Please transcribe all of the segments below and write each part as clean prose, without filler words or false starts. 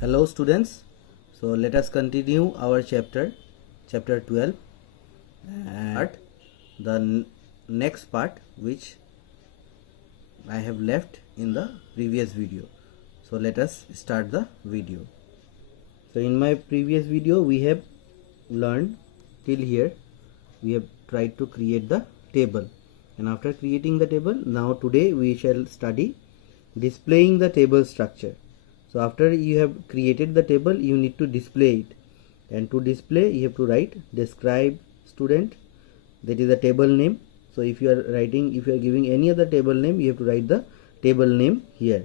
Hello students, so let us continue our chapter 12 and the next part which I have left in the previous video. So let us start the video. So in my previous video we have learned till here, we have tried to create the table, and after creating the table, now today we shall study displaying the table structure. So after you have created the table, you need to display it, and to display you have to write describe student, that is the table name. So if you are giving any other table name, you have to write the table name here,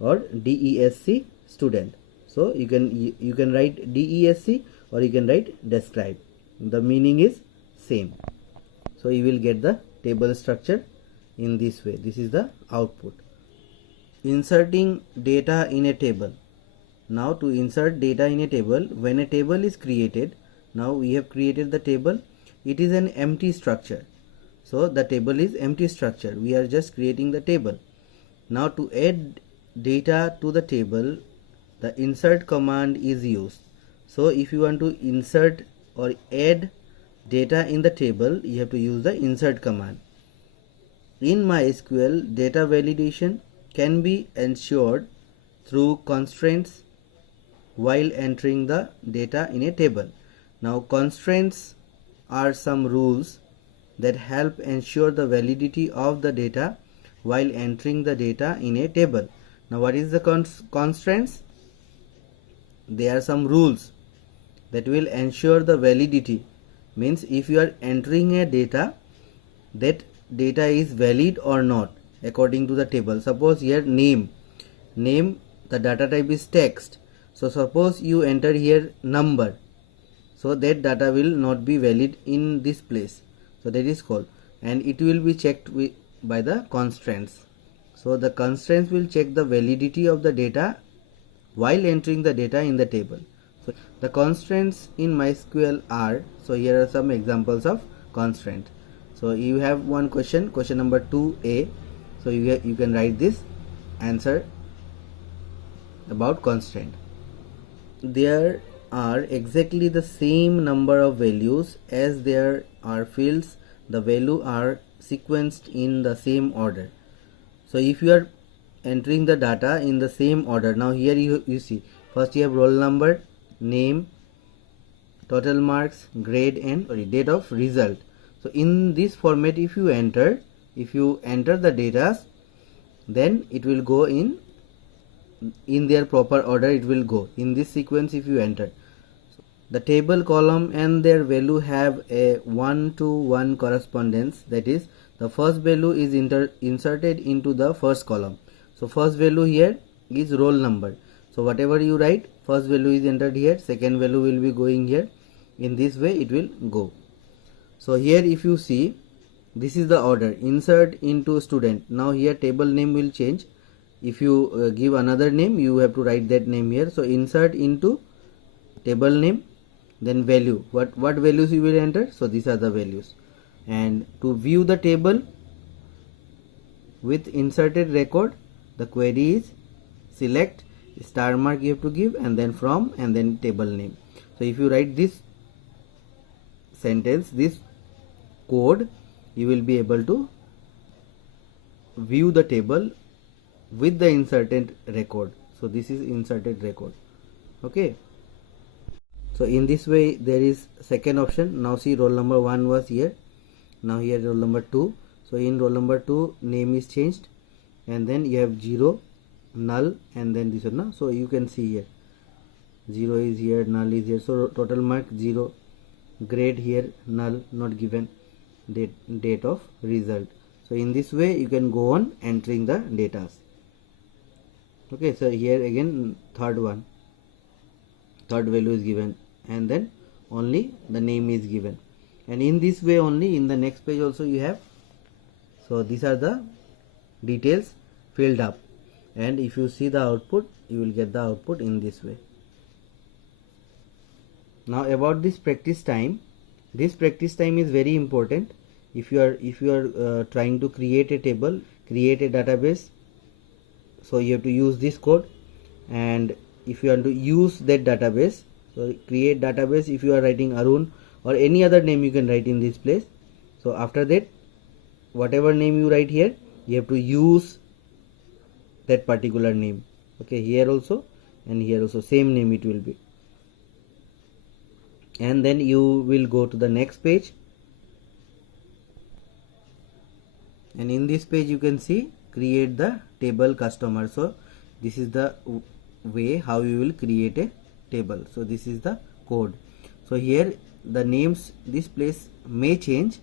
or DESC student. So you can write DESC or you can write describe, the meaning is same. So you will get the table structure in this way. This is the output. Inserting data in a table. Now to insert data in a table, when a table is created, now we have created the table, it is an empty structure. So the table is empty structure, we are just creating the table. Now to add data to the table, the insert command is used. So if you want to insert or add data in the table, you have to use the insert command. In MySQL, data validation can be ensured through constraints while entering the data in a table. Now constraints are some rules that help ensure the validity of the data while entering the data in a table. Now what is the constraints? There are some rules that will ensure the validity, means if you are entering a data, that data is valid or not according to the table. Suppose here name, the data type is text. So suppose you enter here number, so that data will not be valid in this place. So that is called, and it will be checked by the constraints. So the constraints will check the validity of the data while entering the data in the table. So the constraints in MySQL are, so here are some examples of constraint. So you have one question number 2a. So you can write this answer about constraint. There are exactly the same number of values as there are fields. The value are sequenced in the same order. So if you are entering the data in the same order, now here you see, first you have roll number, name, total marks, grade, and date of result. So in this format, if you enter the data, then it will go in their proper order, it will go in this sequence if you enter. The table column and their value have a 1-to-1 correspondence, that is the first value is inserted into the first column. So first value here is roll number, so whatever you write, first value is entered here, second value will be going here. In this way it will go. So here if you see, this is the order, insert into student. Now here table name will change. If you give another name, you have to write that name here. So insert into table name, then value, what values you will enter. So these are the values. And to view the table with inserted record, the query is select star mark you have to give, and then from, and then table name. So if you write this sentence, this code, you will be able to view the table with the inserted record. So this is inserted record. Okay, so in this way there is second option. Now see, roll number 1 was here, now here roll number 2. So in roll number 2 name is changed, and then you have 0, null, and then this one. So you can see here 0 is here, null is here. So total mark 0, grade here null, not given, date of result. So in this way you can go on entering the data. Okay, so here again third value is given, and then only the name is given, and in this way only in the next page also you have. So these are the details filled up, and if you see the output, you will get the output in this way. Now about this practice time is very important. If you are trying to create a table, create a database, so you have to use this code, and if you want to use that database, so create database, if you are writing Arun or any other name you can write in this place. So after that, whatever name you write here, you have to use that particular name. Okay, here also and here also same name it will be. And then you will go to the next page, and in this page you can see create the table customer. So this is the way how you will create a table. So this is the code. So here the names, this place may change,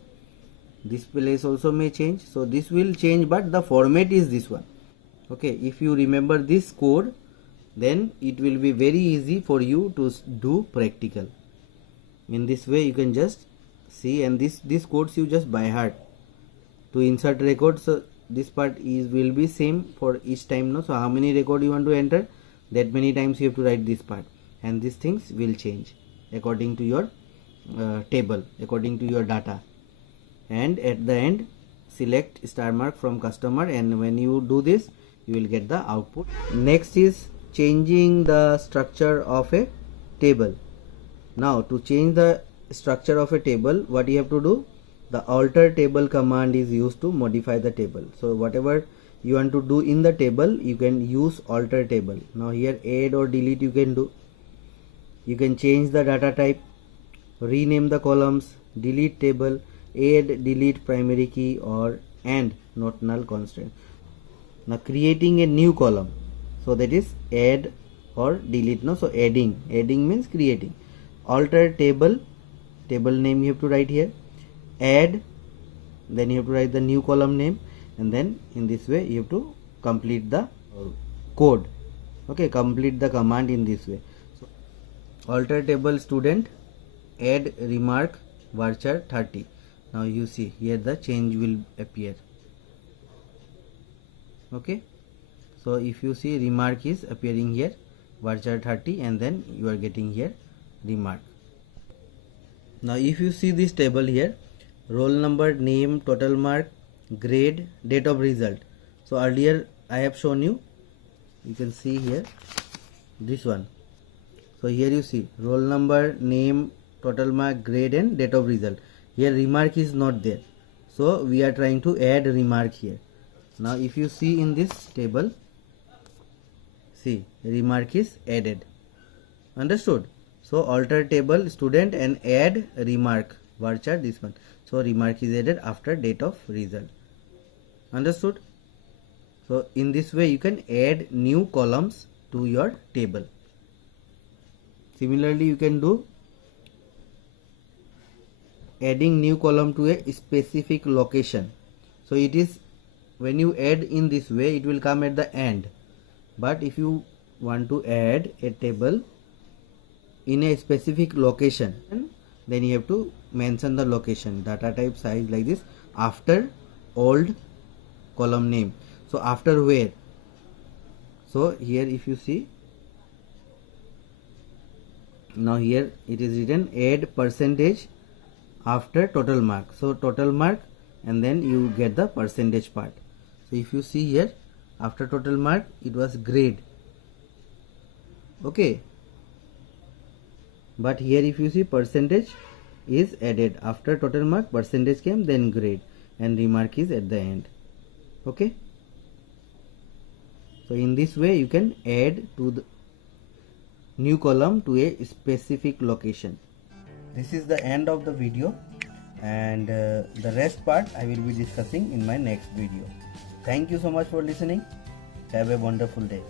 this place also may change, so this will change, but the format is this one. Okay, if you remember this code, then it will be very easy for you to do practical. In this way you can just see, and this codes you just by heart to insert records. So this part will be same for each time, no? So how many record you want to enter, that many times you have to write this part, and these things will change according to your table, according to your data. And at the end select star mark from customer, and when you do this you will get the output. Next is changing the structure of a table. Now to change the structure of a table, what you have to do, the alter table command is used to modify the table. So whatever you want to do in the table, you can use alter table. Now here add or delete you can do. You can change the data type, rename the columns, delete table, add, delete primary key, or and not null constraint. Now creating a new column, so that is add or delete, no? So adding means creating. Alter table, table name you have to write here, add, then you have to write the new column name, and then in this way you have to complete the code. Okay, complete the command in this way. So alter table student, add remark varchar 30. Now you see here the change will appear. Okay, so if you see remark is appearing here varchar 30, and then you are getting here remark. Now if you see this table here, roll number, name, total mark, grade, date of result. So earlier I have shown you, you can see here this one. So here you see roll number, name, total mark, grade, and date of result. Here remark is not there, so we are trying to add remark here. Now if you see in this table, see remark is added. Understood? So alter table student and add remark varchar, this one. So remark is added after date of result. Understood? So in this way you can add new columns to your table. Similarly you can do adding new column to a specific location. So it is when you add in this way, it will come at the end. But if you want to add a table in a specific location, then you have to mention the location, data type, size, like this, after old column name. So after where? So here if you see, now here it is written add percentage after total mark. So total mark, and then you get the percentage part. So if you see here, after total mark it was grade. Okay, but here if you see percentage is added after total mark, percentage came, then grade, and remark is at the end. Okay, so in this way you can add to the new column to a specific location. This is the end of the video, and the rest part I will be discussing in my next video. Thank you so much for listening. Have a wonderful day.